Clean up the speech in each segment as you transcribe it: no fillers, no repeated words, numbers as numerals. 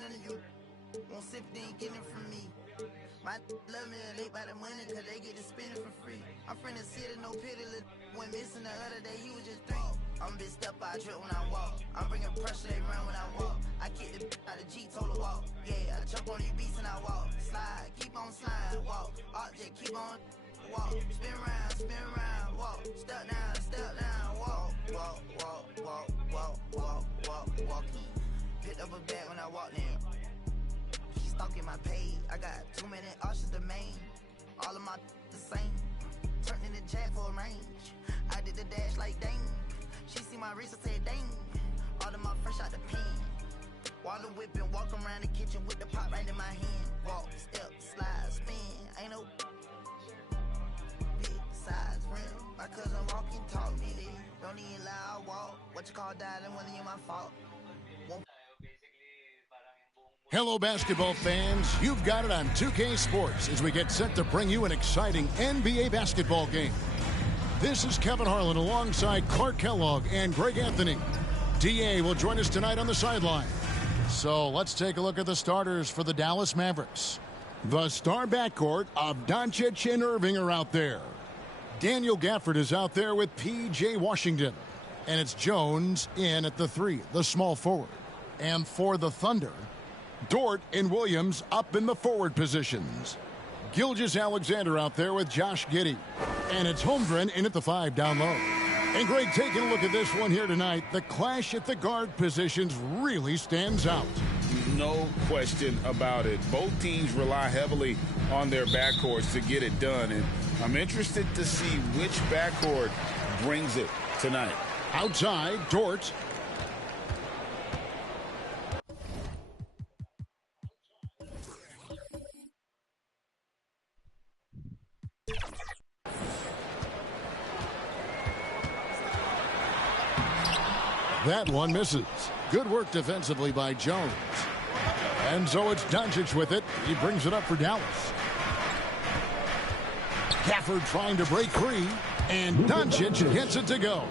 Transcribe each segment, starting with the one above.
none of you won't sip, they ain't getting from me. My love me late by the money, cause they get to spend it for free. I'm from the city, no pity, went missing the other day, he was just 3. I'm big step, I trip when I walk. I'm bringing pressure, they run when I walk. I kick the out of G, told her walk. Yeah, I jump on these beats and I walk. Slide, keep on sliding, walk. Object, keep on walk. Spin round, walk. Step down, walk. Walk, walk, walk, walk, walk, walk, walking. Picked up a bag when I walked in. She stalking my page. I got too many options to main. All of my the same. Turned in the jack for a range. I did the dash like dang. She see my wrist and said dang. All of my fresh out the pen. Water whipping, walk around the kitchen with the pot right in my hand. Walk, step, slide, spin. Ain't no big size rim. My cousin walking, talk me there. Don't even lie, I walk. What you call dialing, whether you my fault. Hello, basketball fans. You've got it on 2K Sports as we get set to bring you an exciting NBA basketball game. This is Kevin Harlan alongside Clark Kellogg and Greg Anthony. DA will join us tonight on the sideline. So let's take a look at the starters for the Dallas Mavericks. The star backcourt of Doncic and Irving are out there. Daniel Gafford is out there with P.J. Washington. And it's Jones in at the 3, the small forward. And for the Thunder, Dort and Williams up in the forward positions. Gilgeous-Alexander out there with Josh Giddey. And it's Holmgren in at the 5 down low. And Greg, taking a look at this one here tonight, the clash at the guard positions really stands out. No question about it. Both teams rely heavily on their backcourts to get it done. And I'm interested to see which backcourt brings it tonight. Outside, Dort. That one misses. Good work defensively by Jones. And so it's Doncic with it. He brings it up for Dallas. Gafford trying to break free. And Doncic gets it to go.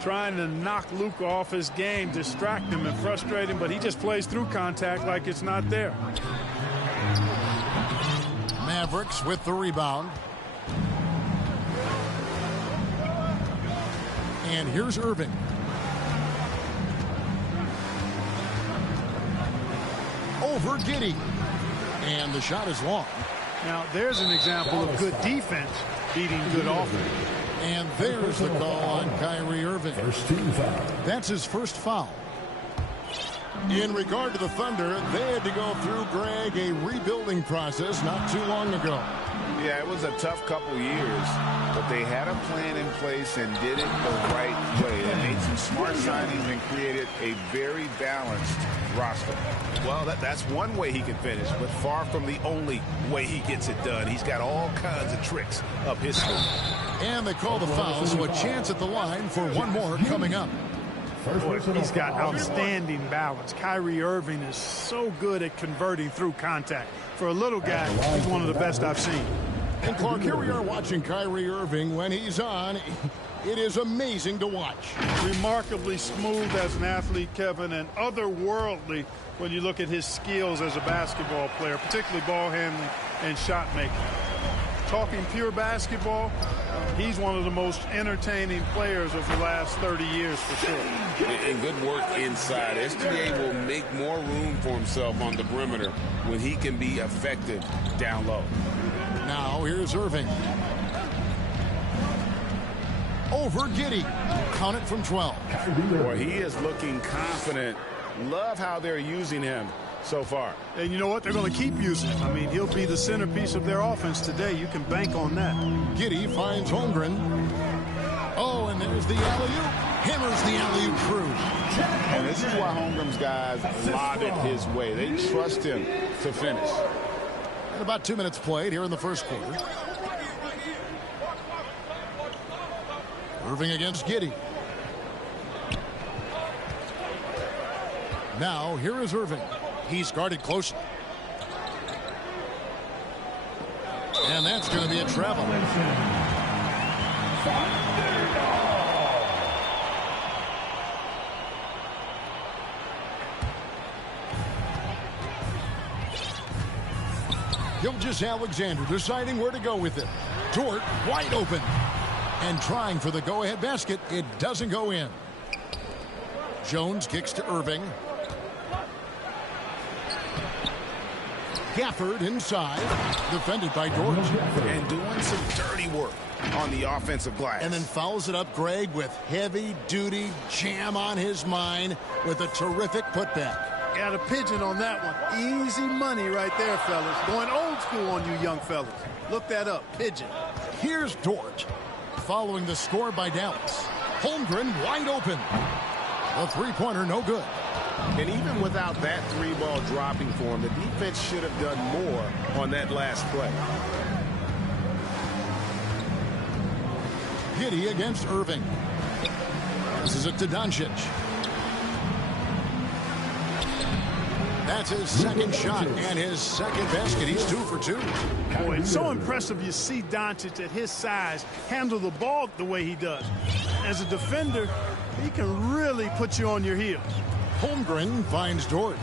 Trying to knock Luka off his game, distract him and frustrate him, but he just plays through contact like it's not there. Mavericks with the rebound. And here's Irving. Over Giddey. And the shot is long. Now, there's an example of good defense beating good offense. And there's the call on Kyrie Irving. First team foul. That's his first foul. In regard to the Thunder, they had to go through, Greg, a rebuilding process not too long ago. Yeah, it was a tough couple years, but they had a plan in place and did it the right way. They made some smart signings and created a very balanced roster. Well, that's one way he can finish, but far from the only way he gets it done. He's got all kinds of tricks up his sleeve. And they call the foul, so a chance at the line for one more coming up. Boy, he's got outstanding balance. Kyrie Irving is so good at converting through contact. For a little guy, he's one of the best I've seen. And Clark, here we are watching Kyrie Irving. When he's on, it is amazing to watch. Remarkably smooth as an athlete, Kevin, and otherworldly when you look at his skills as a basketball player, particularly ball handling and shot making. Talking pure basketball, he's one of the most entertaining players of the last 30 years for sure. And good work inside. SGA will make more room for himself on the perimeter when he can be effective down low. Now here's Irving. Over Giddey. Count it from 12. Boy, he is looking confident. Love how they're using him so far. And you know what? They're going to keep using him. I mean, he'll be the centerpiece of their offense today. You can bank on that. Giddey finds Holmgren. Oh, and there's the alley-oop. Hammers the alley-oop through. And this is why Holmgren's guys lob it his way. They trust him to finish. And about 2 minutes played here in the first quarter. Irving against Giddey. Now, here is Irving. He's guarded closely. And that's going to be a travel. Gilgeous-Alexander deciding where to go with it. Dort wide open. And trying for the go-ahead basket. It doesn't go in. Jones kicks to Irving. Gafford inside. Defended by Dort. And doing some dirty work on the offensive glass. And then fouls it up, Greg, with heavy-duty jam on his mind with a terrific putback. Got a pigeon on that one. Easy money right there, fellas. Going old school on you young fellas. Look that up. Pigeon. Here's Dort. Following the score by Dallas. Holmgren wide open. A three-pointer, no good. And even without that three-ball dropping for him, the defense should have done more on that last play. Giddey against Irving. This is it to Doncic. That's his second shot and his second basket. He's 2 for 2. Boy, it's so impressive you see Doncic at his size handle the ball the way he does. As a defender, he can really put you on your heels. Holmgren finds Dort.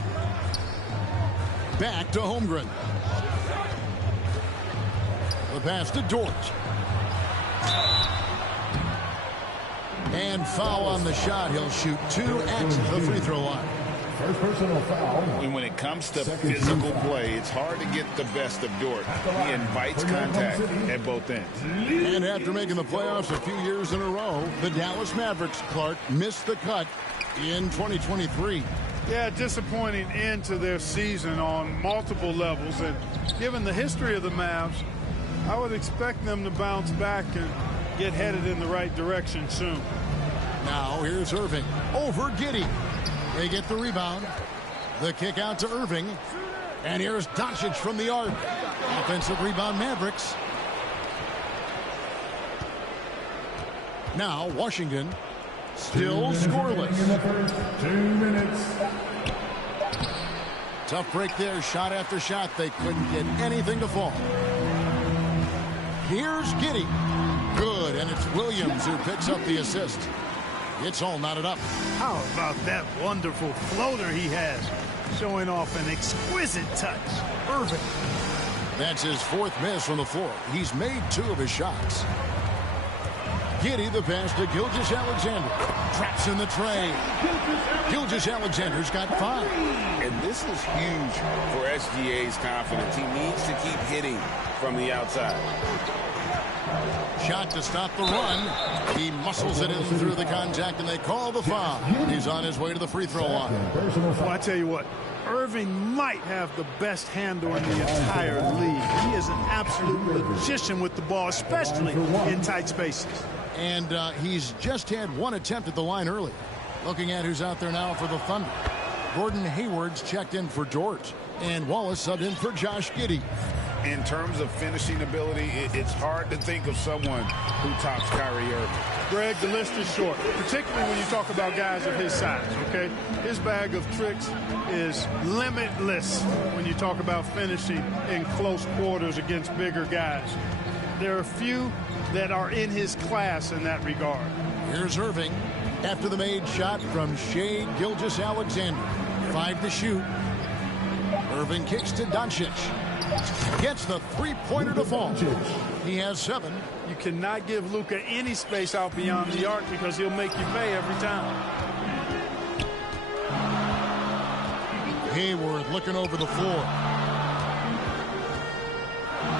Back to Holmgren. The pass to Dort. And foul on the shot. He'll shoot 2 at the free throw line. First personal foul. And when it comes to physical play, it's hard to get the best of Dort. He invites contact at both ends. And after making the playoffs a few years in a row, the Dallas Mavericks, Clark, missed the cut in 2023. Yeah, disappointing end to their season on multiple levels. And given the history of the Mavs, I would expect them to bounce back and get headed in the right direction soon. Now here's Irving over Giddey. They get the rebound. The kick out to Irving. And here's Doncic from the arc. Offensive rebound Mavericks. Now Washington still scoreless. 2 minutes. Tough break there. Shot after shot. They couldn't get anything to fall. Here's Giddey. Good. And it's Williams who picks up the assist. It's all knotted up. How about that wonderful floater he has, showing off an exquisite touch. Irving. That's his 4th miss from the floor. He's made 2 of his shots. Giddey the pass to Gilgeous-Alexander. Traps in the tray. Gilgeous-Alexander's got 5. And this is huge for SGA's confidence. He needs to keep hitting from the outside. Shot to stop the run. He muscles it in through the contact, and they call the foul. He's on his way to the free throw line. Well, I tell you what, Irving might have the best handle in the entire league. He is an absolute magician with the ball, especially in tight spaces. And he's just had 1 attempt at the line early. Looking at who's out there now for the Thunder. Gordon Hayward's checked in for Dort. And Wallace subbed in for Josh Giddey. In terms of finishing ability, it's hard to think of someone who tops Kyrie Irving. Greg, the list is short, particularly when you talk about guys of his size, okay? His bag of tricks is limitless when you talk about finishing in close quarters against bigger guys. There are few that are in his class in that regard. Here's Irving after the made shot from Shai Gilgeous-Alexander. 5 to shoot. Irving kicks to Doncic. Gets the three-pointer to fall. He has 7. You cannot give Luka any space out beyond the arc because he'll make you pay every time. Hayward looking over the floor.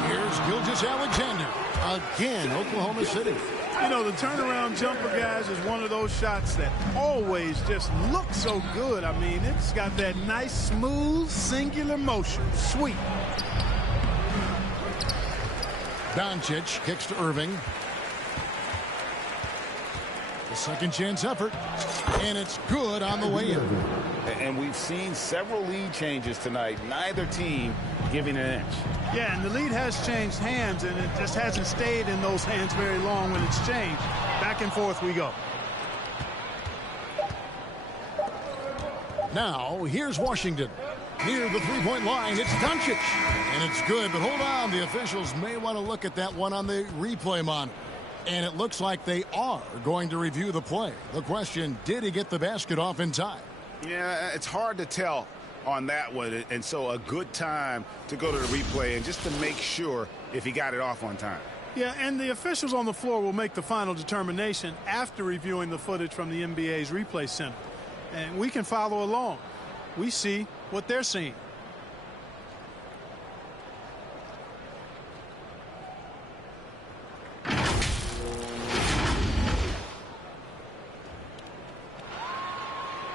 Here's Gilgeous-Alexander. Again, Oklahoma City. You know, the turnaround jumper, guys, is one of those shots that always just looks so good. I mean, it's got that nice, smooth, singular motion. Sweet. Doncic kicks to Irving. The second chance effort. And it's good on the way in. And we've seen several lead changes tonight. Neither team giving an inch. Yeah, and the lead has changed hands, and it just hasn't stayed in those hands very long when it's changed. Back and forth we go. Now, here's Washington. Near the three-point line, it's Doncic. And it's good, but hold on. The officials may want to look at that one on the replay monitor. And it looks like they are going to review the play. The question, did he get the basket off in time? Yeah, it's hard to tell on that one. And so a good time to go to the replay and just to make sure if he got it off on time. Yeah, and the officials on the floor will make the final determination after reviewing the footage from the NBA's replay center. And we can follow along. We see what they're seeing.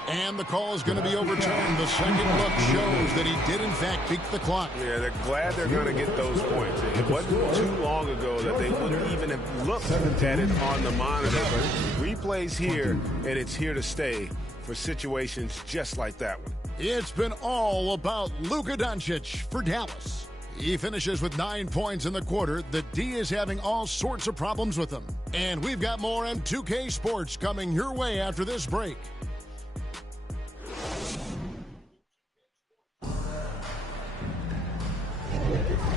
And the call is going to be overturned. The second look shows that he did, in fact, beat the clock. Yeah, they're glad they're going to get those points. It wasn't too long ago that they wouldn't even have looked at it on the monitor. But replays here, and it's here to stay for situations just like that one. It's been all about Luka Doncic for Dallas. He finishes with 9 points in the quarter. The D is having all sorts of problems with him. And we've got more M2K Sports coming your way after this break.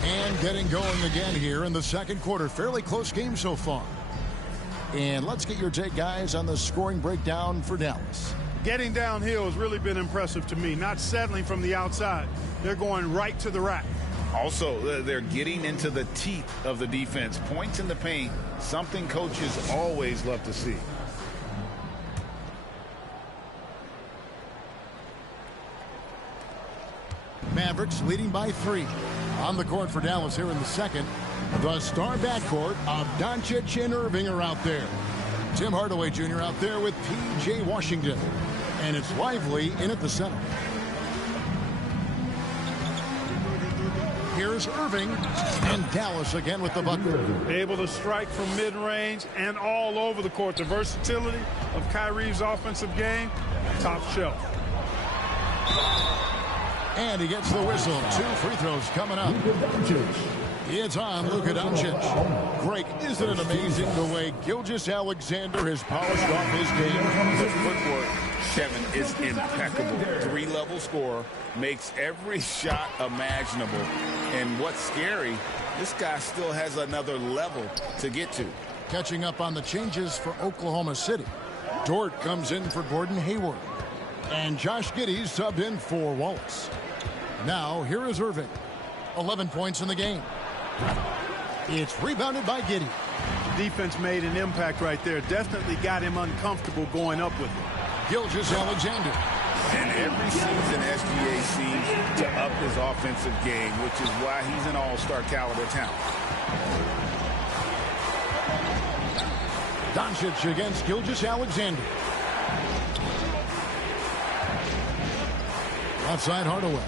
And getting going again here in the second quarter. Fairly close game so far. And let's get your take, guys, on the scoring breakdown for Dallas. Getting downhill has really been impressive to me. Not settling from the outside. They're going right to the rack. Also, they're getting into the teeth of the defense. Points in the paint, something coaches always love to see. Mavericks leading by 3. On the court for Dallas here in the second. The star backcourt of Doncic and Irving are out there. Tim Hardaway Jr. out there with P.J. Washington. And it's Lively in at the center. Here's Irving, and Dallas again with the bucket. Able to strike from mid-range and all over the court. The versatility of Kyrie's offensive game, top shelf. And he gets the whistle. 2 free throws coming up. It's on Luka Doncic. Greg, isn't it amazing the way Gilgeous-Alexander has polished off his game? The footwork, Kevin, is impeccable. 3-level scorer, makes every shot imaginable. And what's scary, this guy still has another level to get to. Catching up on the changes for Oklahoma City. Dort comes in for Gordon Hayward. And Josh Giddey subbed in for Wallace. Now, here is Irving. 11 points in the game. It's rebounded by Giddey. Defense made an impact right there. Definitely got him uncomfortable going up with it. Gilgeous-Alexander. And every season, SGA seems to up his offensive game, which is why he's an all-star caliber talent. Doncic against Gilgeous-Alexander. Outside Hardaway.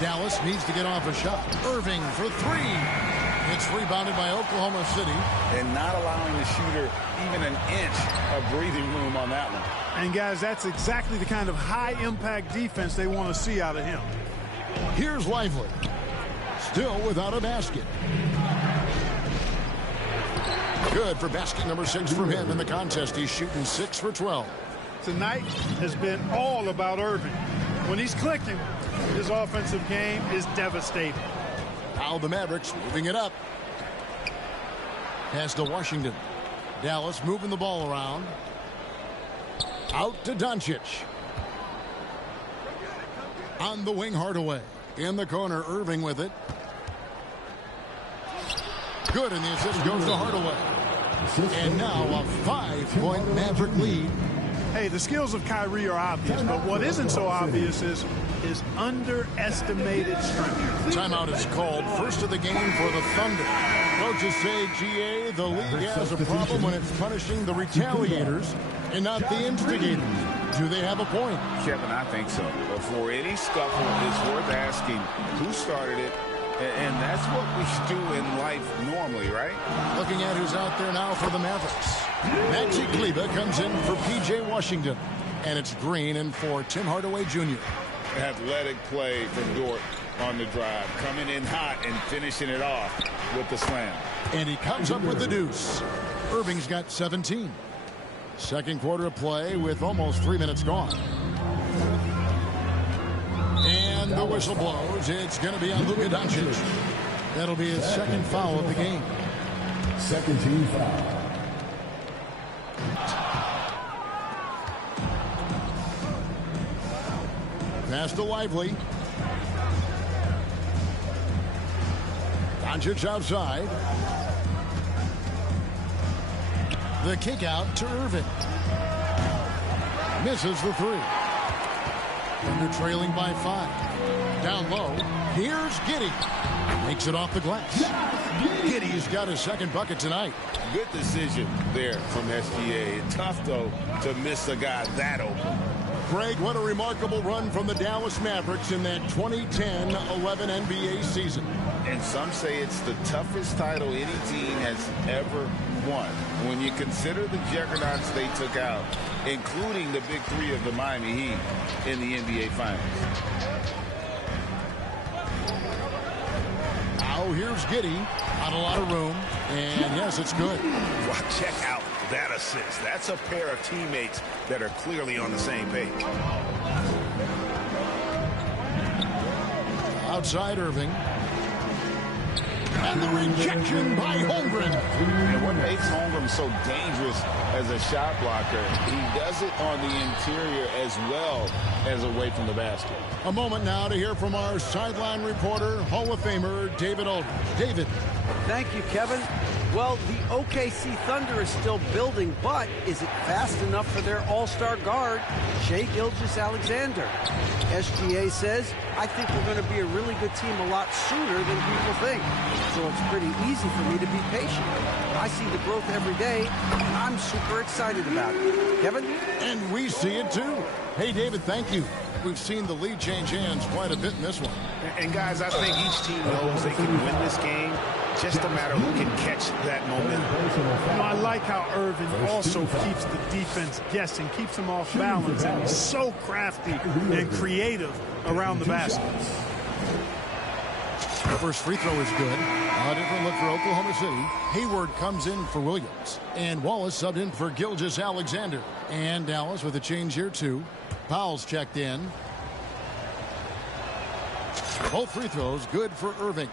Dallas needs to get off a shot. Irving for 3. It's rebounded by Oklahoma City. And not allowing the shooter even an inch of breathing room on that one. And, guys, that's exactly the kind of high-impact defense they want to see out of him. Here's Lively. Still without a basket. Good for basket number 6 from him in the contest. He's shooting 6 for 12. Tonight has been all about Irving. When he's clicking, his offensive game is devastating. Now the Mavericks moving it up. Pass to Washington. Dallas moving the ball around. Out to Doncic. On the wing, Hardaway. In the corner, Irving with it. Good, and the assist goes to Hardaway. And now a 5-point Maverick lead. Hey, the skills of Kyrie are obvious, but what isn't so obvious is his underestimated strength. Timeout is called. First of the game for the Thunder. Coaches say, GA, the league has a problem when it's punishing the retaliators and not the instigators. Do they have a point? Kevin, I think so. Before any scuffle, it's worth asking who started it. And that's what we do in life normally, right? Looking at who's out there now for the Mavericks. Maxi Kleber comes in for P.J. Washington. And it's Green in for Tim Hardaway Jr. Athletic play from Dort on the drive. Coming in hot and finishing it off with the slam. And he comes up with the deuce. Irving's got 17. Second quarter of play with almost 3 minutes gone. And the whistle blows. It's going to be on Luka Doncic. That'll be his second foul of the game. Second team foul. Pass to Lively. Doncic outside. The kick out to Irving. Misses the three. Thunder trailing by 5. Down low. Here's Giddey. Makes it off the glass. Giddey's got his second bucket tonight. Good decision there from SGA. Tough, though, to miss a guy that open. Greg, what a remarkable run from the Dallas Mavericks in that 2010-11 NBA season. And some say it's the toughest title any team has ever won. When you consider the juggernauts they took out, including the big three of the Miami Heat in the NBA Finals. Now here's Giddey. Not a lot of room. And yes, it's good. Well, check out that assist. That's a pair of teammates that are clearly on the same page. Outside Irving. And the rejection by Holmgren. And what makes Holmgren so dangerous as a shot blocker, he does it on the interior as well as away from the basket. A moment now to hear from our sideline reporter, Hall of Famer David Aldridge. David. Thank you, Kevin. Well, the OKC Thunder is still building, but is it fast enough for their all-star guard, Shai Gilgeous-Alexander? SGA says, I think we're going to be a really good team a lot sooner than people think. So it's pretty easy for me to be patient. I see the growth every day. I'm super excited about it. Kevin? And we see it too. Hey, David, thank you. We've seen the lead change hands quite a bit in this one. And guys, I think each team knows they can win this game. Just a matter who can catch that momentum. I like how Irving also keeps the defense guessing, keeps them off balance, and he's so crafty and creative around the basket. The first free throw is good. A different look for Oklahoma City. Hayward comes in for Williams. And Wallace subbed in for Gilgeous-Alexander. And Dallas with a change here too. Powell's checked in. Both free throws good for Irving.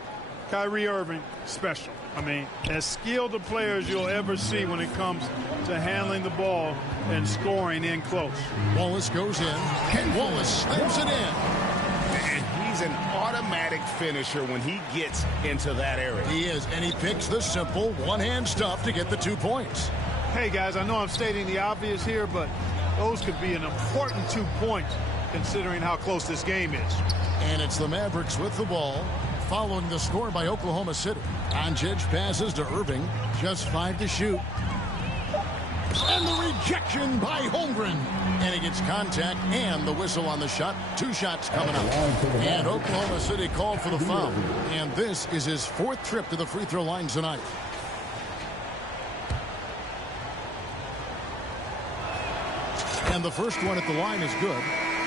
Kyrie Irving, special. I mean, as skilled a player as you'll ever see when it comes to handling the ball and scoring in close. Wallace goes in, and Wallace slams it in. And he's an automatic finisher when he gets into that area. He is, and he picks the simple one-hand stuff to get the 2 points. Hey, guys, I know I'm stating the obvious here, but those could be an important 2 points considering how close this game is. And it's the Mavericks with the ball. Following the score by Oklahoma City. Doncic passes to Irving. Just 5 to shoot. And the rejection by Holmgren. And he gets contact and the whistle on the shot. 2 shots coming up. And Oklahoma City called for the foul. And this is his 4th trip to the free throw line tonight. And the first one at the line is good.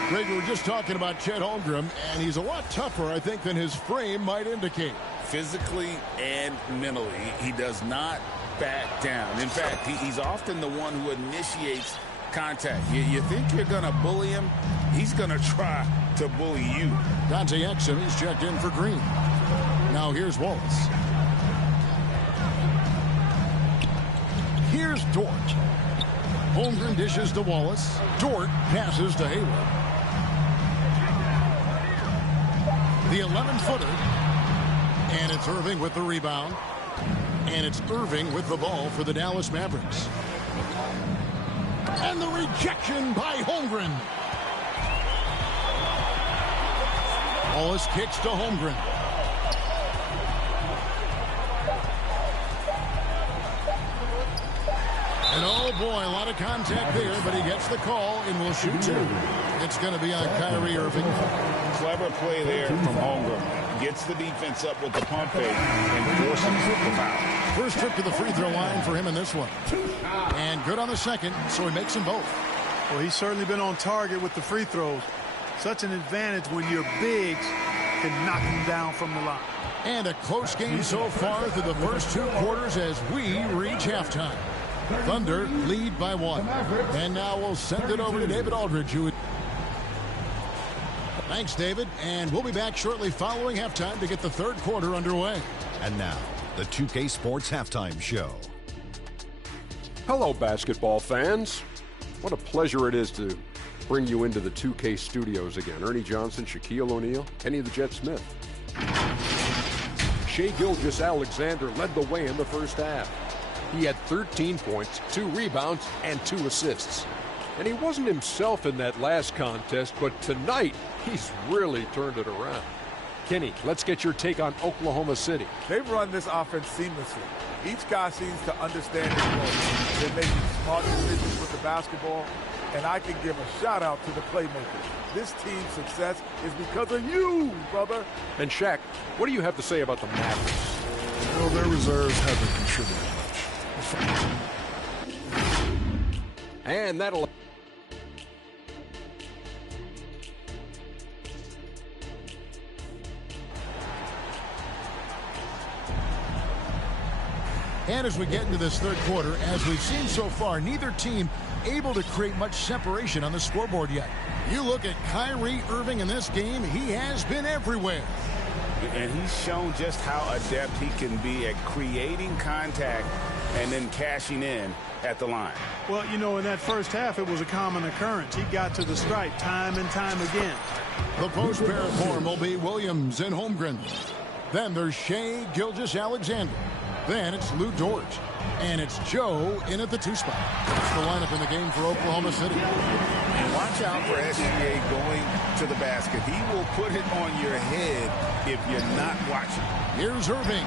Greg, we were just talking about Chet Holmgren, and he's a lot tougher, I think, than his frame might indicate. Physically and mentally, he does not back down. In fact, he's often the one who initiates contact. You think you're going to bully him? He's going to try to bully you. Dante Exum, he's checked in for Green. Now here's Wallace. Here's Dort. Holmgren dishes to Wallace. Dort passes to Hayward. The 11-footer. And it's Irving with the rebound. And it's Irving with the ball for the Dallas Mavericks. And the rejection by Holmgren. Wallace kicks to Holmgren. And oh boy, a lot of contact there, but he gets the call and will shoot 2. It's going to be on Kyrie Irving. Clever play there from Holmgren. Gets the defense up with the pump fake and forces the foul. First trip to the free throw line for him in this one. And good on the second, so he makes them both. Well, he's certainly been on target with the free throws. Such an advantage when your bigs can knock him down from the line. And a close game so far through the first 2 quarters as we reach halftime. Thunder lead by 1. And now we'll send it over to David Aldridge. Thanks, David. And we'll be back shortly following halftime to get the 3rd quarter underway. And now, the 2K Sports Halftime Show. Hello, basketball fans. What a pleasure it is to bring you into the 2K studios again. Ernie Johnson, Shaquille O'Neal, Kenny the Jet Smith. Shai Gilgeous-Alexander led the way in the first half. He had 13 points, 2 rebounds, and 2 assists. And he wasn't himself in that last contest, but tonight, he's really turned it around. Kenny, let's get your take on Oklahoma City. They've run this offense seamlessly. Each guy seems to understand his role. They're making smart decisions with the basketball, and I can give a shout-out to the playmakers. This team's success is because of you, brother. And Shaq, what do you have to say about the Mavericks? Well, their reserves haven't contributed much. And that'll... And as we get into this third quarter, as we've seen so far, neither team able to create much separation on the scoreboard yet. You look at Kyrie Irving in this game, he has been everywhere. And he's shown just how adept he can be at creating contact and then cashing in at the line. Well, you know, in that first half, it was a common occurrence. He got to the stripe time and time again. The post pair form will be Williams and Holmgren. Then there's Shai Gilgeous-Alexander. Then it's Lou Dort. And it's Joe in at the 2 spot. That's the lineup in the game for Oklahoma City. And watch out for SGA going to the basket. He will put it on your head if you're not watching. Here's Irving.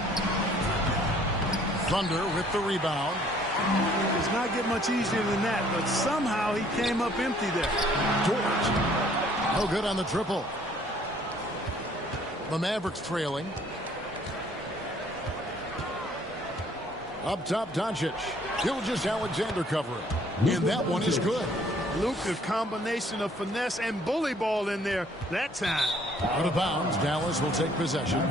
Thunder with the rebound. It does not get much easier than that, but somehow he came up empty there. Dort. No good on the triple. The Mavericks trailing. Up top, Doncic. Gilgeous-Alexander covering. And that one is good. Luke, a combination of finesse and bully ball in there that time. Out of bounds, Dallas will take possession.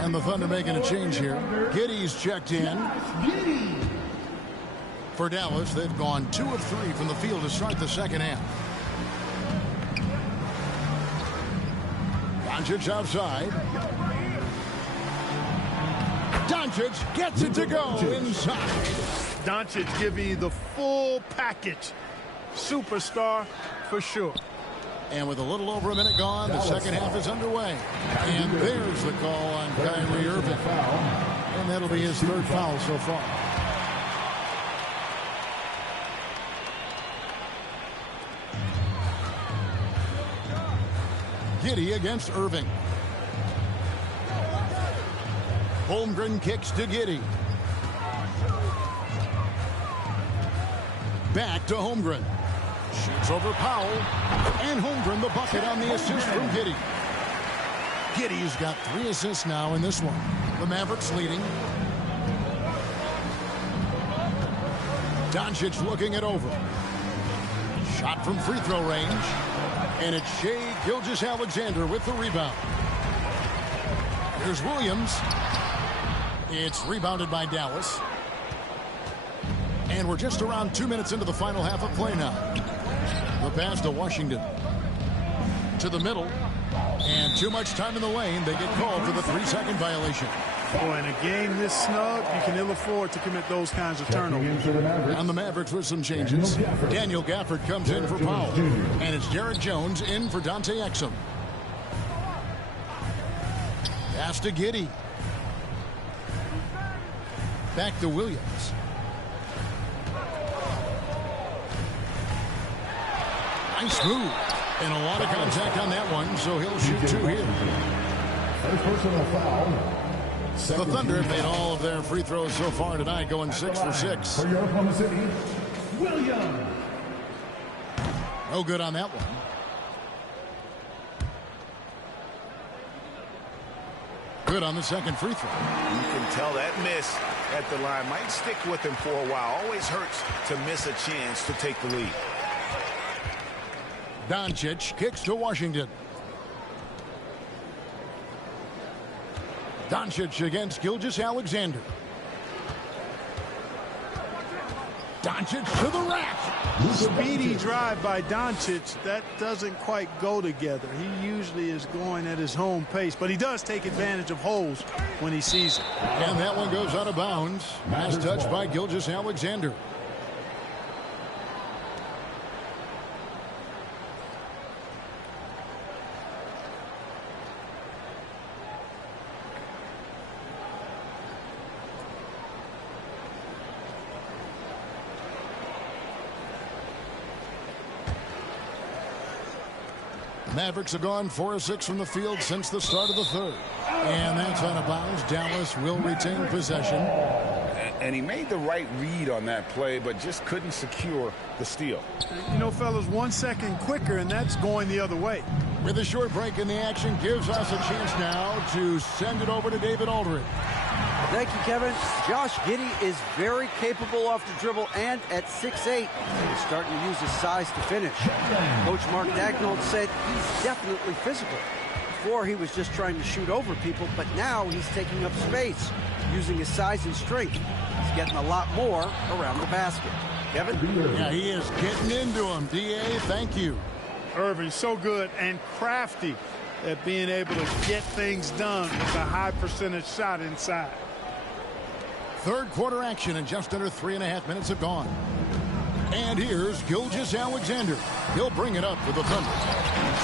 And the Thunder making a change here. Giddey's checked in. For Dallas, they've gone 2 of 3 from the field to start the second half. Doncic outside. Doncic gets it to go inside. Doncic giving you the full package. Superstar for sure. And with a little over a minute gone, the second half is underway. And there's the call on Kyrie Irving. And that'll be his 3rd foul so far. Giddey against Irving. Holmgren kicks to Giddey. Back to Holmgren. Shoots over Powell. And Holmgren the bucket on the assist from Giddey. Giddey's got 3 assists now in this one. The Mavericks leading. Doncic looking it over. Shot from free throw range. And it's Shai Gilgeous-Alexander with the rebound. Here's Williams. It's rebounded by Dallas. And we're just around 2 minutes into the final half of play now. The pass to Washington. To the middle. And too much time in the lane. They get called for the 3-second violation. Boy, in a game this snug, you can ill afford to commit those kinds of turnovers. And the Mavericks with some changes. Daniel Gafford comes in for Powell. And it's Derek Jones in for Dante Exum. Pass to Giddey. Back to Williams. Nice move. And a lot of contact on that one, so he'll shoot 2 here. First personal foul. The Thunder have made all of their free throws so far tonight, going 6 for 6. For your Oklahoma City, Williams. No good on that one. Good on the second free throw. You can tell that miss at the line might stick with him for a while. Always hurts to miss a chance to take the lead. Doncic kicks to Washington. Doncic against Gilgeous-Alexander. Doncic to the rack. Speedy drive by Doncic. That doesn't quite go together. He usually is going at his home pace, but he does take advantage of holes when he sees it. And that one goes out of bounds. Last touch by Gilgeous-Alexander. Mavericks have gone 4 of 6 from the field since the start of the third. And that's out of bounds. Dallas will retain possession. And he made the right read on that play, but just couldn't secure the steal. You know, fellas, 1 second quicker, and that's going the other way. With a short break in the action, gives us a chance now to send it over to David Aldridge. Thank you, Kevin. Josh Giddey is very capable off the dribble, and at 6'8", he's starting to use his size to finish. Coach Mark Daigneault said he's definitely physical. Before, he was just trying to shoot over people, but now he's taking up space, using his size and strength. He's getting a lot more around the basket. Kevin? Yeah, he is getting into him. D.A., thank you. Irving, so good and crafty at being able to get things done with a high percentage shot inside. Third quarter action, and just under 3.5 minutes have gone. And here's Gilgeous-Alexander. He'll bring it up for the Thunder.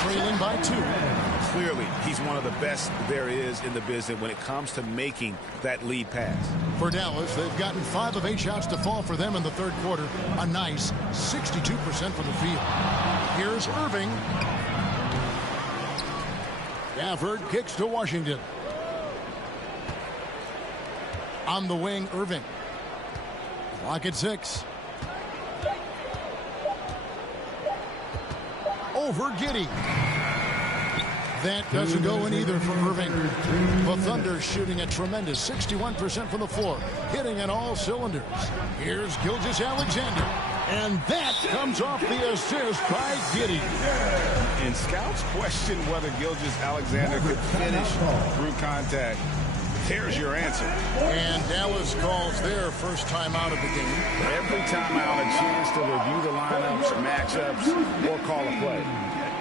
Trailing by 2. Clearly, he's one of the best there is in the business when it comes to making that lead pass. For Dallas, they've gotten 5 of 8 shots to fall for them in the third quarter. A nice 62% from the field. Here's Irving. Gafford kicks to Washington. On the wing, Irving. Clock at 6. Over Giddey. That doesn't go in either for Irving. The Thunder shooting a tremendous 61% from the floor, hitting on all cylinders. Here's Gilgeous-Alexander. And that comes off the assist by Giddey. And scouts question whether Gilgeous-Alexander could finish through contact. There's your answer. And Dallas calls their first time out of the game. Every time out, a chance to review the lineups, matchups, or call a play.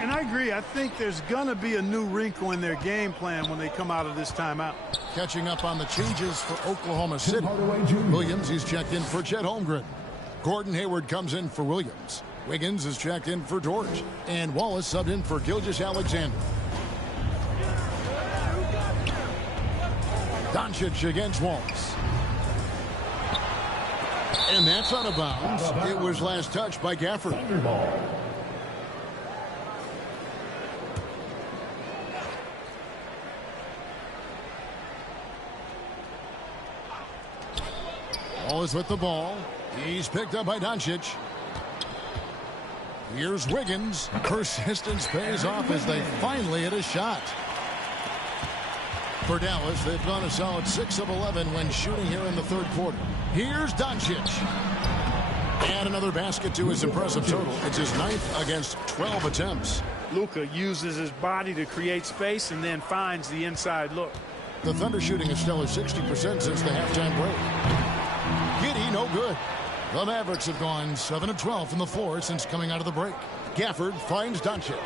And I agree. I think there's going to be a new wrinkle in their game plan when they come out of this timeout. Catching up on the changes for Oklahoma City. Williams, he's checked in for Chet Holmgren. Gordon Hayward comes in for Williams. Wiggins is checked in for George. And Wallace subbed in for Gilgeous-Alexander. Doncic against Wallace. And that's out of bounds. It was last touched by Gafford. Wallace with the ball. He's picked up by Doncic. Here's Wiggins. Persistence pays off as they finally hit a shot. For Dallas, they've gone a solid 6 of 11 when shooting here in the third quarter. Here's Doncic. And another basket to his impressive total. It's his 9th against 12 attempts. Luka uses his body to create space and then finds the inside look. The Thunder shooting a stellar 60% since the halftime break. Giddey, no good. The Mavericks have gone 7 of 12 from the floor since coming out of the break. Gafford finds Doncic.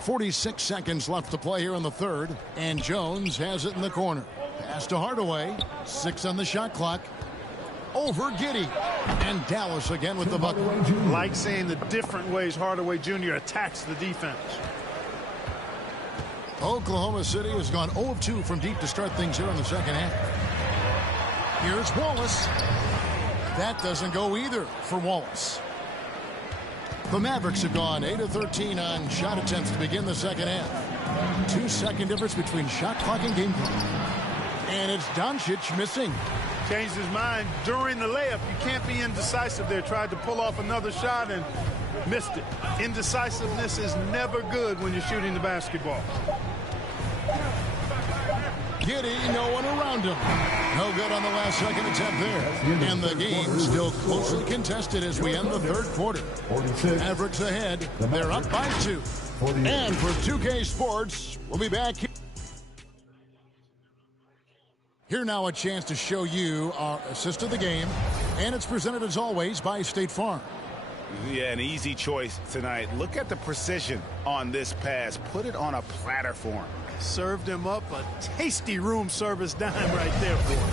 46 seconds left to play here in the third, and Jones has it in the corner. Pass to Hardaway. 6 on the shot clock. Over Giddey. And Dallas again with the bucket. Like saying the different ways Hardaway Jr. attacks the defense. Oklahoma City has gone 0 of 2 from deep to start things here in the second half. Here's Wallace. That doesn't go either for Wallace. The Mavericks have gone 8 of 13 on shot attempts to begin the second half. 2-second difference between shot clock and game clock. And it's Doncic missing. Changed his mind during the layup. You can't be indecisive there. Tried to pull off another shot and missed it. Indecisiveness is never good when you're shooting the basketball. Giddey, no one around him. No good on the last second attempt there. And the game still closely contested as we end the third quarter. Mavericks ahead. They're up by 2. And for 2K Sports, we'll be back here. Here now a chance to show you our assist of the game, and it's presented as always by State Farm. Yeah, an easy choice tonight. Look at the precision on this pass. Put it on a platter for him. Served him up a tasty room service dime right there for him.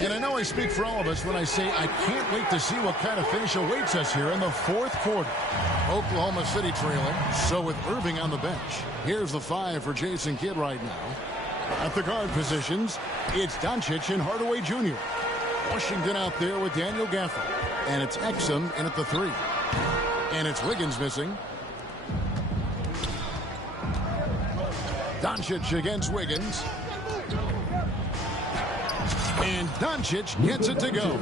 And I know I speak for all of us when I say I can't wait to see what kind of finish awaits us here in the fourth quarter. Oklahoma City trailing, so with Irving on the bench. Here's the 5 for Jason Kidd right now. At the guard positions, it's Doncic and Hardaway Jr. Washington out there with Daniel Gafford. And it's Exum in at the 3. And it's Wiggins missing. Doncic against Wiggins. And Doncic gets it to go.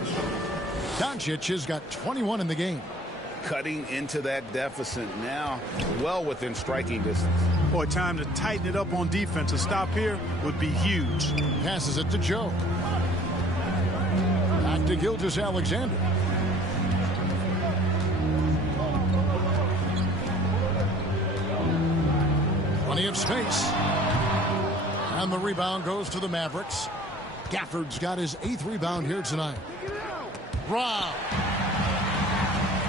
Doncic has got 21 in the game. Cutting into that deficit now, well within striking distance. Boy, time to tighten it up on defense. A stop here would be huge. Passes it to Joe. Back to Gilgeous-Alexander. Plenty of space. And the rebound goes to the Mavericks. Gafford's got his 8th rebound here tonight. Rob.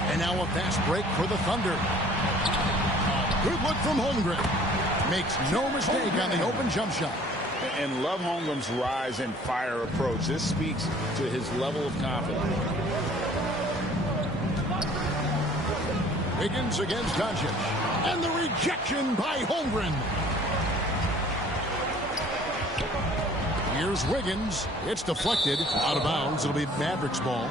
And now a fast break for the Thunder. Good look from Holmgren. Makes no mistake on the open jump shot. And love Holmgren's rise and fire approach. This speaks to his level of confidence. Wiggins against Doncic. And the rejection by Holmgren. Here's Wiggins. It's deflected. Out of bounds. It'll be Mavericks ball.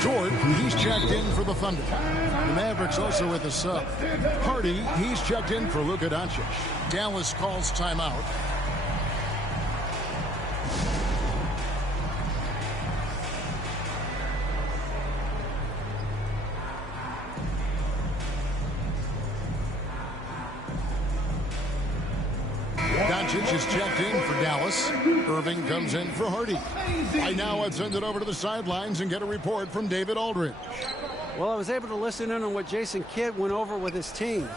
Jordan, he's checked in for the Thunder. The Mavericks also with a sub. Hardy, he's checked in for Luka Doncic. Dallas calls timeout. Doncic is checked in for Dallas. Irving comes in for Hardy. Right now, I'd send it over to the sidelines and get a report from David Aldridge. Well, I was able to listen in on what Jason Kidd went over with his team.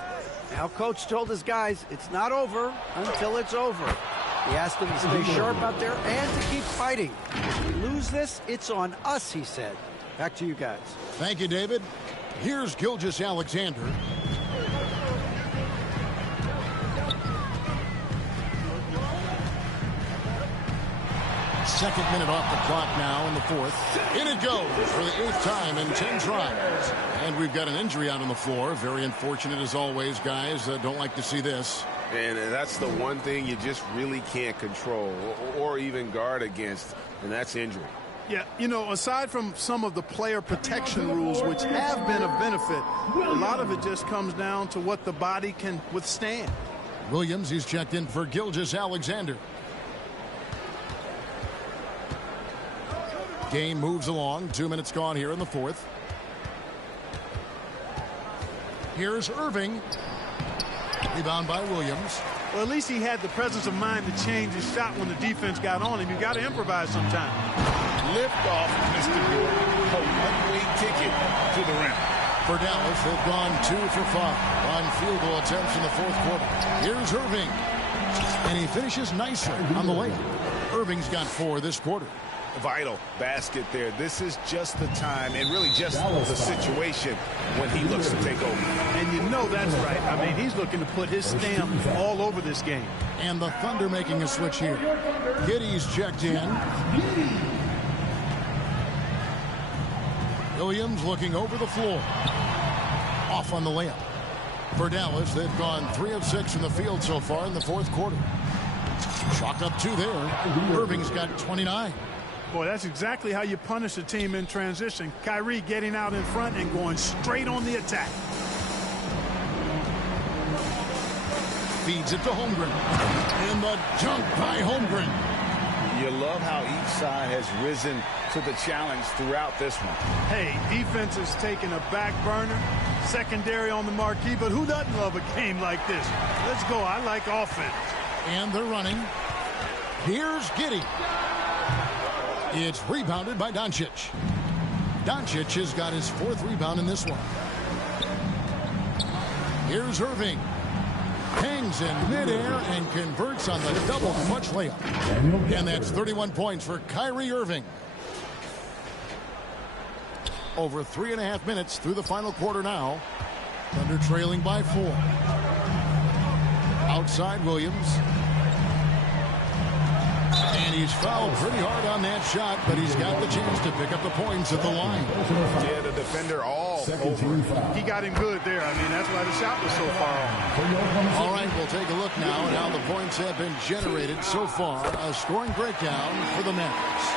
Now, Coach told his guys it's not over until it's over. He asked them to stay sharp out there and to keep fighting. If we lose this, it's on us, he said. Back to you guys. Thank you, David. Here's Gilgeous-Alexander. Second minute off the clock now in the fourth. In it goes for the 8th time in 10 tries. And we've got an injury out on the floor. Very unfortunate as always, guys. Don't like to see this. And that's the one thing you just really can't control or even guard against, and that's injury. Yeah, you know, aside from some of the player protection rules, which have been a benefit, a lot of it just comes down to what the body can withstand. Williams, he's checked in for Gilgeous-Alexander. Game moves along. 2 minutes gone here in the fourth. Here's Irving. Rebound by Williams. Well, at least he had the presence of mind to change his shot when the defense got on him. You got to improvise sometime. Lift off, Mr. Jordan. A one-way ticket to the rim. For Dallas, they've gone 2 for 5 on field goal attempts in the fourth quarter. Here's Irving. And he finishes nicely on the layup. Irving's got 4 this quarter. Vital basket there. This is just the time and really just the situation when he looks to take over. And you know that's right. I mean, he's looking to put his stamp all over this game. And the Thunder making a switch here. Giddey's checked in. Williams looking over the floor. Off on the layup. For Dallas, they've gone 3 of 6 in the field so far in the fourth quarter. Chalk up 2 there. Irving's got 29. Boy, that's exactly how you punish a team in transition. Kyrie getting out in front and going straight on the attack. Feeds it to Holmgren. And the dunk by Holmgren. You love how each side has risen to the challenge throughout this one. Hey, defense is taking a back burner, secondary on the marquee, but who doesn't love a game like this? Let's go. I like offense. And they're running. Here's Giddey. It's rebounded by Doncic. Doncic has got his 4th rebound in this one. Here's Irving. Hangs in midair and converts on the double clutch layup. And that's 31 points for Kyrie Irving. Over 3.5 minutes through the final quarter now. Thunder trailing by 4. Outside Williams. And he's fouled pretty hard on that shot, but he's got the chance to pick up the points at the line. Yeah, the defender all over. He got him good there. I mean, that's why the shot was so far off. All right, we'll take a look now at how the points have been generated so far. A scoring breakdown for the Mavericks.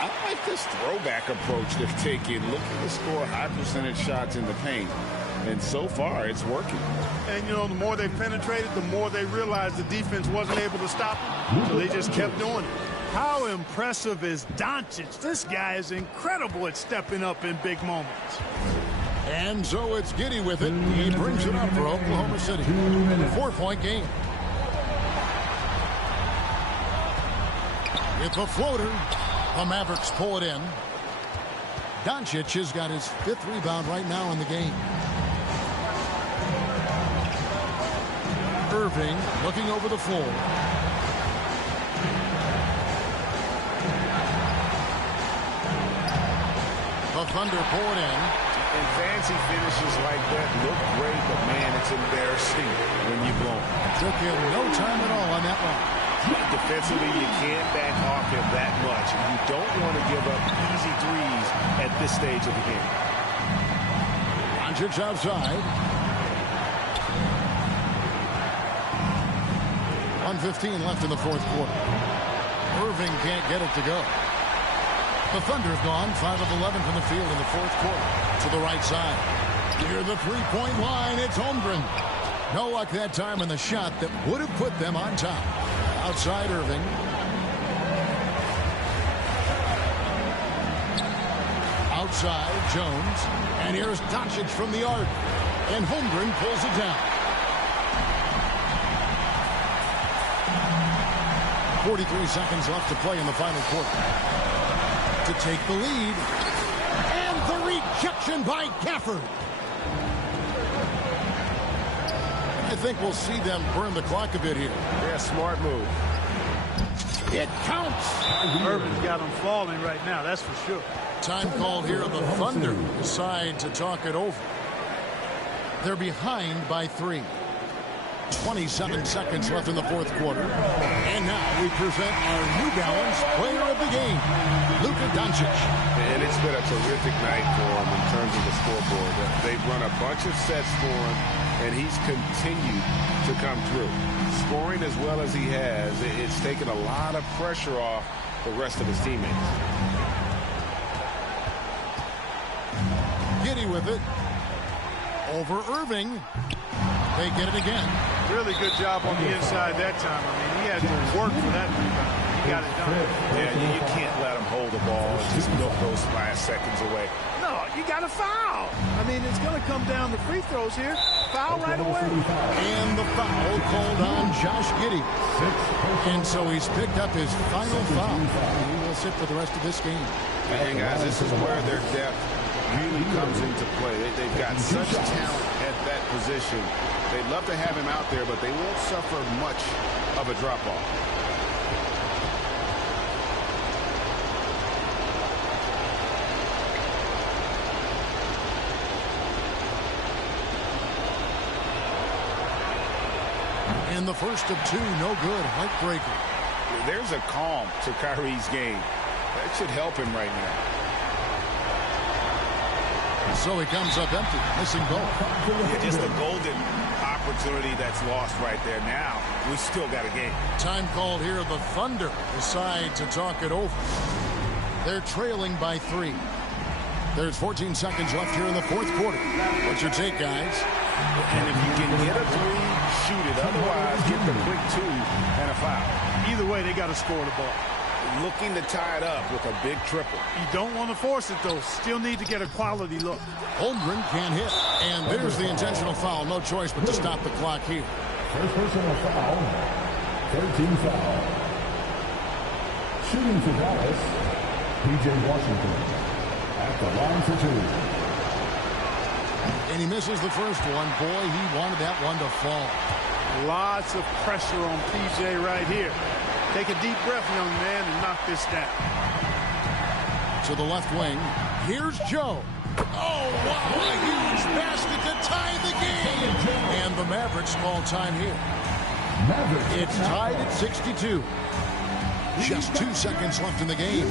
I like this throwback approach they're taking, looking to score high percentage shots in the paint. And so far, it's working. And, you know, the more they penetrated, the more they realized the defense wasn't able to stop them. So they just kept doing it. How impressive is Doncic? This guy is incredible at stepping up in big moments. And so it's Giddey with it. He brings it up for Oklahoma City. 4-point game. It's a floater. The Mavericks pull it in. Doncic has got his 5th rebound right now in the game. Irving looking over the floor. The Thunder pull it in. And fancy finishes like that look great, but man, it's embarrassing when you blow them. Took him no time at all on that one. Defensively, you can't back off him that much. You don't want to give up easy threes at this stage of the game. Doncic outside. 1:15 left in the 4th quarter. Irving can't get it to go. The Thunder have gone 5 of 11 from the field in the 4th quarter. To the right side. Near the 3-point line, it's Holmgren. No luck that time on the shot that would have put them on top. Outside Irving. Outside Jones. And here's Doncic from the arc. And Holmgren pulls it down. 43 seconds left to play in the final quarter. To take the lead. And the rejection by Gafford. I think we'll see them burn the clock a bit here. Yeah, smart move. It counts. Irving's got them falling right now, that's for sure. Time called here. The Thunder decide to talk it over. They're behind by 3. 27 seconds left in the 4th quarter. And now we present our New Balance player of the game, Luka Doncic. And it's been a terrific night for him in terms of the scoreboard. They've run a bunch of sets for him, and he's continued to come through. Scoring as well as he has, it's taken a lot of pressure off the rest of his teammates. Giddey with it. Over Irving. They get it again. Really good job on the inside that time. I mean, he had to work for that rebound. He got it done. Yeah, you can't let him hold the ball and just milk those last seconds away. No, you got to foul. I mean, it's going to come down to free throws here. Foul right away. And the foul called on Josh Giddey. And so he's picked up his final foul. He will sit for the rest of this game. And guys, this is where their depth really comes into play. They've got such talent at that position. They'd love to have him out there, but they won't suffer much of a drop-off. In the first of 2, no good. Heartbreaker. There's a calm to Kyrie's game. That should help him right now. So he comes up empty, missing both. Yeah, just a golden opportunity that's lost right there. Now, we still got a game. Time called here. The Thunder decide to talk it over. They're trailing by 3. There's 14 seconds left here in the 4th quarter. What's your take, guys? And if you can get a 3, shoot it. Otherwise, get the quick 2 and a foul. Either way, they got to score the ball. Looking to tie it up with a big triple. You don't want to force it, though. Still need to get a quality look. Holmgren can't hit. And there's the intentional foul. No choice but to stop the clock here. First personal foul. 13 foul. Shooting for Dallas, P.J. Washington. At the line for 2. And he misses the first one. Boy, he wanted that one to fall. Lots of pressure on PJ right here. Take a deep breath, young man, and knock this down. To the left wing. Here's Joe. Oh, wow, a huge basket to tie the game. And the Mavericks call time here. It's tied at 62. Just 2 seconds left in the game.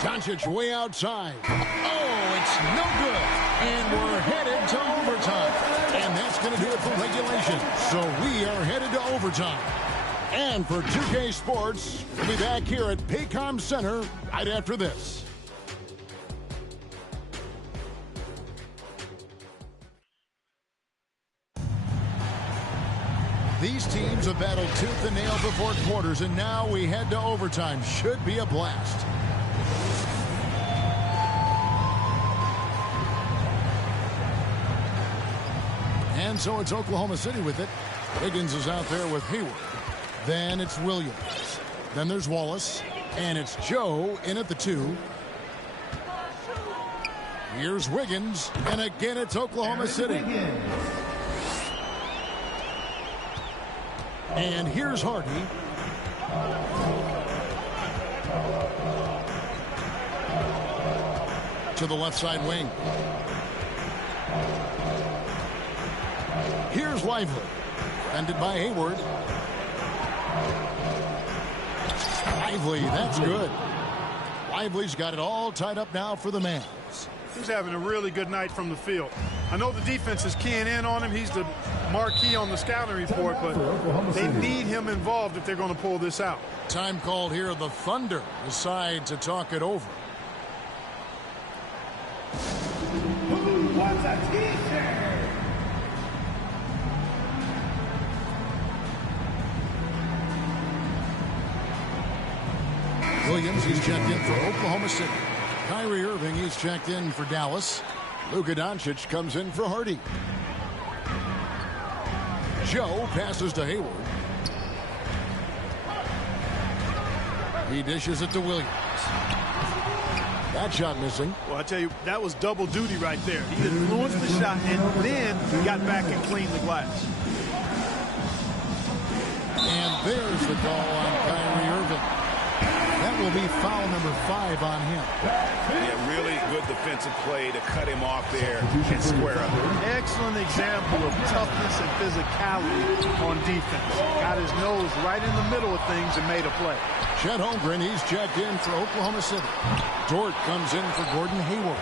Doncic way outside. Oh, it's no good. And we're headed to overtime. And that's going to do it for regulation. So we are headed to overtime. And for 2K Sports, we'll be back here at Paycom Center right after this. These teams have battled tooth and nail before quarters, and now we head to overtime. Should be a blast. And so it's Oklahoma City with it. Higgins is out there with Hayward. Then it's Williams. Then there's Wallace. And it's Joe in at the 2. Here's Wiggins. And again, it's Oklahoma City. And here's Hardy. To the left side wing. Here's Lively. Ended by Hayward. Lively, that's good. Lively's got it all tied up now for the Mavs. He's having a really good night from the field. I know the defense is keying in on him. He's the marquee on the scouting report, but they need him involved if they're going to pull this out. Time called here. The Thunder decide to talk it over. Who wants a t-shirt? Williams, he's checked in for Oklahoma City. Kyrie Irving, he's checked in for Dallas. Luka Doncic comes in for Hardy. Joe passes to Hayward. He dishes it to Williams. That shot missing. Well, I tell you, that was double duty right there. He influenced the shot and then got back and cleaned the glass. And there's the call on Kyrie Irving. That will be foul number 5 on him. Yeah, really good defensive play to cut him off there and square up. Excellent example of toughness and physicality on defense. Got his nose right in the middle of things and made a play. Chet Holmgren, he's checked in for Oklahoma City. Dort comes in for Gordon Hayward.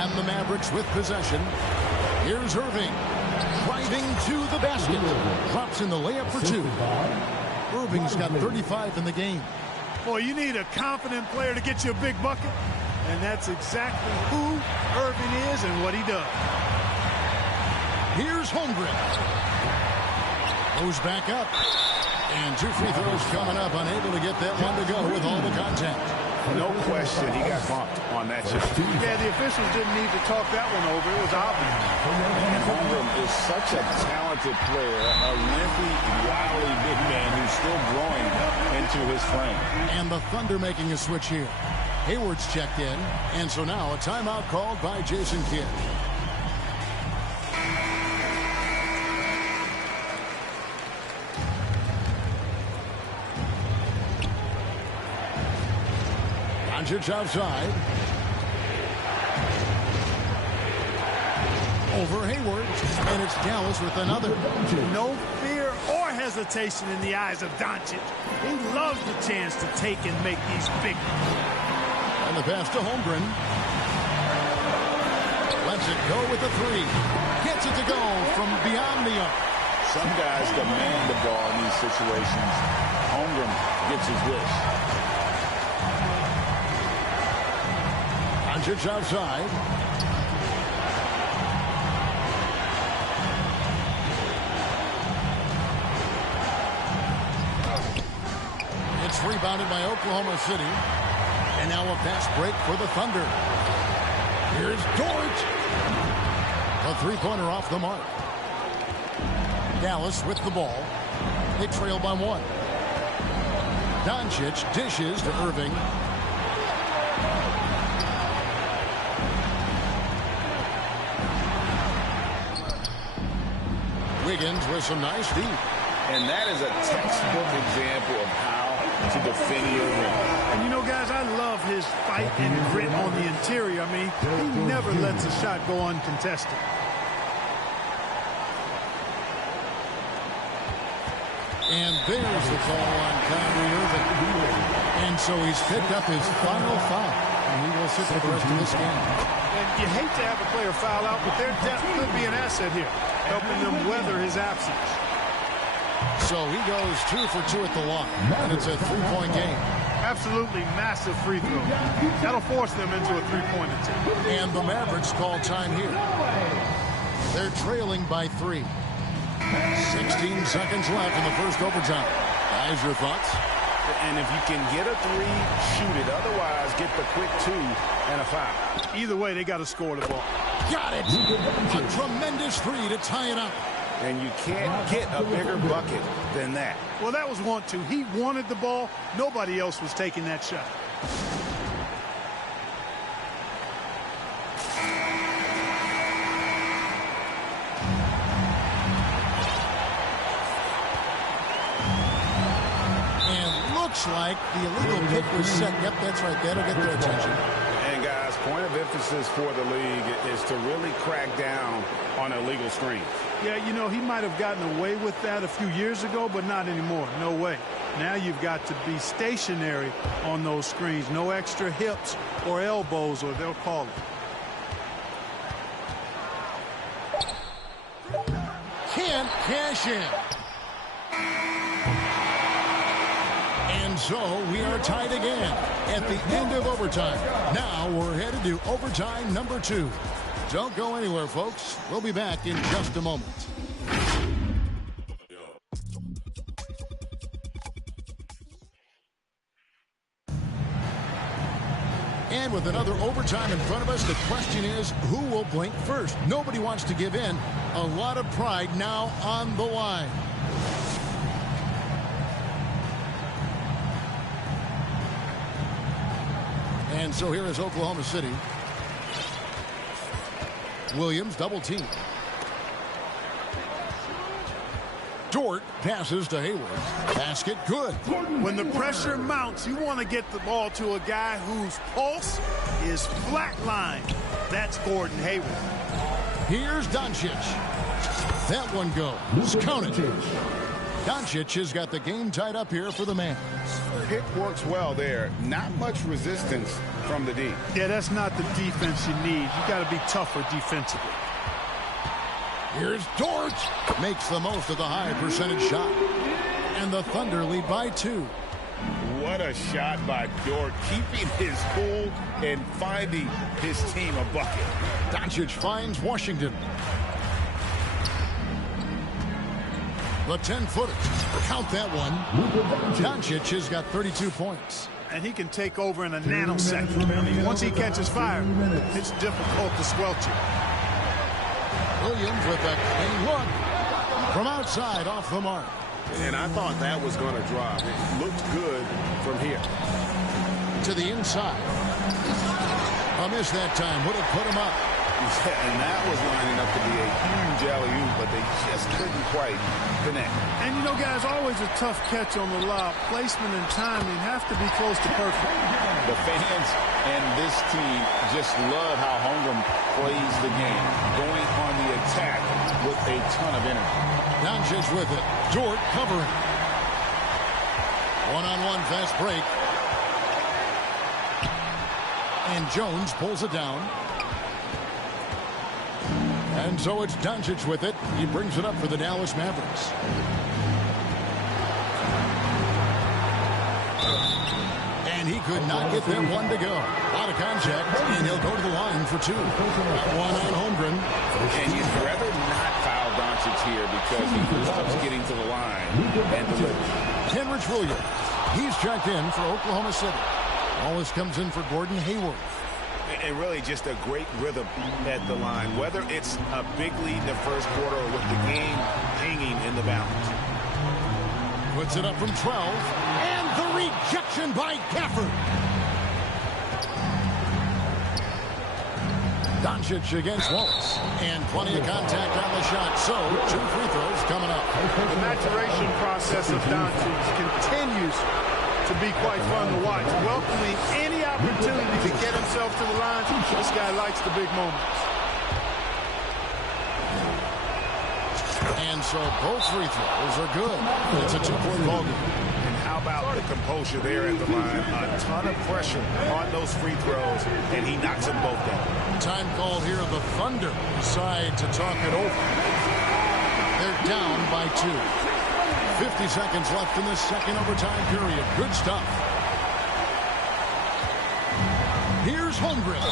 And the Mavericks with possession. Here's Irving. Driving to the basket. Drops in the layup for 2. Irving's got 35 in the game. Boy, you need a confident player to get you a big bucket. And that's exactly who Irving is and what he does. Here's Holmgren. Goes back up. And 2 free throws coming up. Unable to get that one to go with all the contact. No question, he got bumped on that shot. Yeah, the officials didn't need to talk that one over. It was obvious. And Holmgren is such a talented player, a lengthy, wily big man who's still growing into his frame. And the Thunder making a switch here. Hayward's checked in, and so now a timeout called by Jason Kidd. Doncic outside. Over Hayward, and it's Dallas with another. No fear or hesitation in the eyes of Doncic. He loves the chance to take and make these big ones. And the pass to Holmgren. Lets it go with the 3. Gets it to go from beyond the arc. Some guys demand the ball in these situations. Holmgren gets his wish. Doncic outside. It's rebounded by Oklahoma City. And now a fast break for the Thunder. Here's Dort. A 3-pointer off the mark. Dallas with the ball. They trail by 1. Doncic dishes to Irving. Wiggins with some nice deep. And that is a textbook example of how to defend your rim. And you know, guys, I love his fight and grit on the interior. I mean, he never lets a shot go uncontested. And there's the call on Kyrie Irving. And so he's picked up his final foul. And he will sit for the rest of this game. And you hate to have a player foul out, but their depth could be an asset here, helping them weather his absence. So he goes 2 for 2 at the line. And it's a 3-point game. Absolutely massive free throw. That'll force them into a three-point attempt. And the Mavericks call time here. They're trailing by 3. 16 seconds left in the first overtime. Guys, your thoughts? And if you can get a 3, shoot it. Otherwise, get the quick 2 and a foul. Either way, they got to score the ball. Got it! A tremendous 3 to tie it up. And you can't get a bigger bucket than that. Well, that was 1-2. He wanted the ball. Nobody else was taking that shot. Like the illegal kick was set. Yep, that's right. That'll get their attention. And guys, point of emphasis for the league is to really crack down on illegal screens. Yeah, you know, he might have gotten away with that a few years ago, but not anymore. No way. Now you've got to be stationary on those screens. No extra hips or elbows, or they'll call it. Can't cash in. And so we are tied again at the end of overtime. Now we're headed to overtime number 2. Don't go anywhere, folks. We'll be back in just a moment. And with another overtime in front of us, the question is, who will blink first? Nobody wants to give in. A lot of pride now on the line. And so here is Oklahoma City. Williams double team. Dort passes to Hayward. Basket good. When the pressure mounts, you want to get the ball to a guy whose pulse is flatlined. That's Gordon Hayward. Here's Doncic. That one goes. Count it. Doncic has got the game tied up here for the Mavs. Pick works well there. Not much resistance from the D. Yeah, that's not the defense you need. You got to be tougher defensively. Here's Dort. Makes the most of the high percentage shot. And the Thunder lead by 2. What a shot by Dort. Keeping his cool and finding his team a bucket. Doncic finds Washington. The 10-footer. Count that one. Doncic has got 32 points. And he can take over in a nanosecond. I mean, once he catches fire, it's difficult to squelch it. Williams with a clean look. From outside, off the mark. And I thought that was going to drop. It looked good from here. To the inside. A miss that time. Would have put him up. And that was lining up to be a huge alley-oop, but they just couldn't quite connect. And, you know, guys, always a tough catch on the lob. Placement and timing have to be close to perfect. The fans and this team just love how Holmgren plays the game, going on the attack with a ton of energy. Doncic with it. Dort covering. One-on-one fast break. And Jones pulls it down. And so it's Doncic with it. He brings it up for the Dallas Mavericks. And he could not get that one to go. Out of contact, and he'll go to the line for 2. One on Holmgren. And you'd rather not foul Doncic here because he loves getting to the line and delivering. Kenrich Williams. He's checked in for Oklahoma City. Wallace comes in for Gordon Hayward. And really just a great rhythm at the line, whether it's a big lead in the first quarter or with the game hanging in the balance. Puts it up from 12, and the rejection by Gafford. Doncic against Wallace, and plenty of contact on the shot, so 2 free throws coming up. The maturation process of Doncic continues to be quite fun to watch. Welcoming any opportunity to get himself to the line. This guy likes the big moments. And so both free throws are good. It's a 2-point ball game. And how about the composure there at the line? A ton of pressure on those free throws, and he knocks them both down. Time called here. The Thunder decide to talk it over. They're down by 2. 50 seconds left in the second overtime period. Good stuff. Here's Holmgren.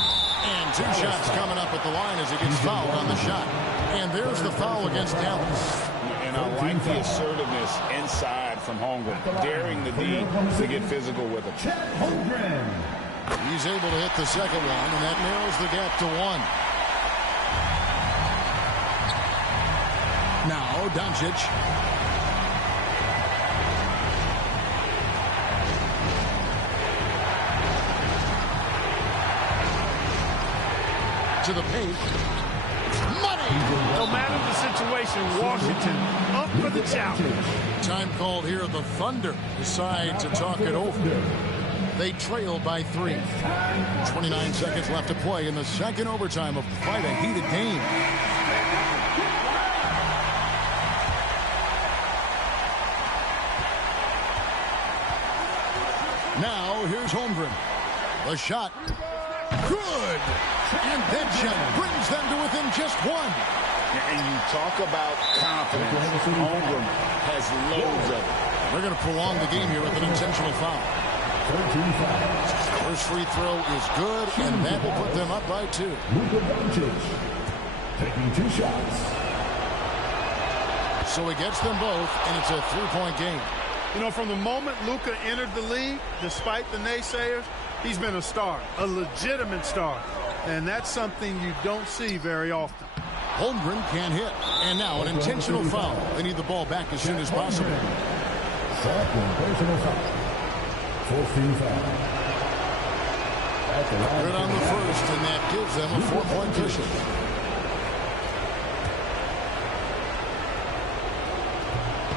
And 2 shots coming up at the line as he gets fouled on the shot. And there's the foul against Dallas. And I like the assertiveness inside from Holmgren, daring the D to get physical with him. He's able to hit the second one, and that narrows the gap to 1. Now, Doncic. To the paint. Money! No matter the situation, Washington up for the challenge. Time called here. The Thunder decide to talk it over. They trail by 3. 29 seconds left to play in the second overtime of quite a heated game. Now, here's Holmgren. The shot. Good! And that shot brings them to within just 1. And you talk about confidence. Holmgren has loads of it. They're going to prolong the game here with an intentional foul. First free throw is good, and that will put them up by 2. Luka Doncic taking 2 shots. So he gets them both, and it's a 3-point game. You know, from the moment Luka entered the league, despite the naysayers, he's been a star, a legitimate star. And that's something you don't see very often. Holmgren can't hit. And now an intentional foul. They need the ball back as soon as possible. Second personal foul. 14 foul. Good on the first, and that gives them a 4-point cushion.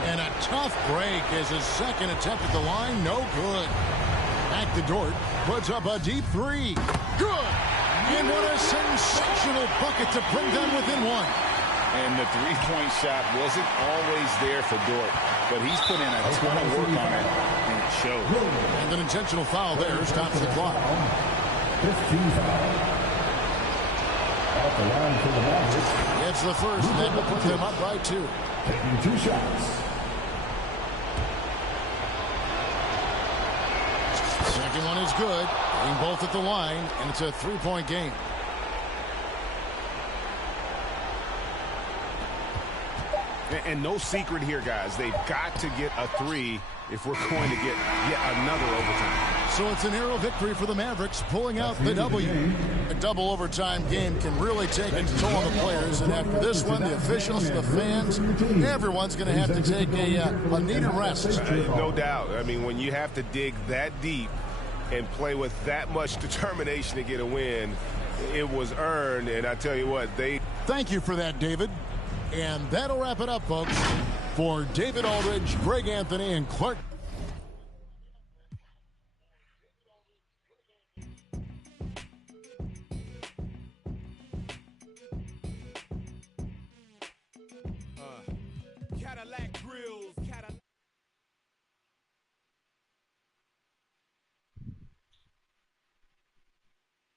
And a tough break as his second attempt at the line, no good. Back to Dort, puts up a deep 3. Good! And what a sensational bucket to bring them within 1. And the 3-point shot wasn't always there for Dort, but he's put in a ton of work on it, and it shows. And an intentional foul there stops the clock. 15 foul. At the line for the Mavericks. It's the first, and that will put them up by 2. Taking 2 shots. Second one is good. Getting both at the line, and it's a 3-point game. And no secret here, guys. They've got to get a 3 if we're going to get yet another overtime. So it's a narrow victory for the Mavericks, pulling out the W. A double overtime game can really take a toll on the players, and after this one, the officials, the fans, everyone's going to have to take a needed rest. No doubt. I mean, when you have to dig that deep and play with that much determination to get a win, it was earned, and I tell you what, Thank you for that, David. And that'll wrap it up, folks. For David Aldridge, Greg Anthony, and Clark. Cadillac grill.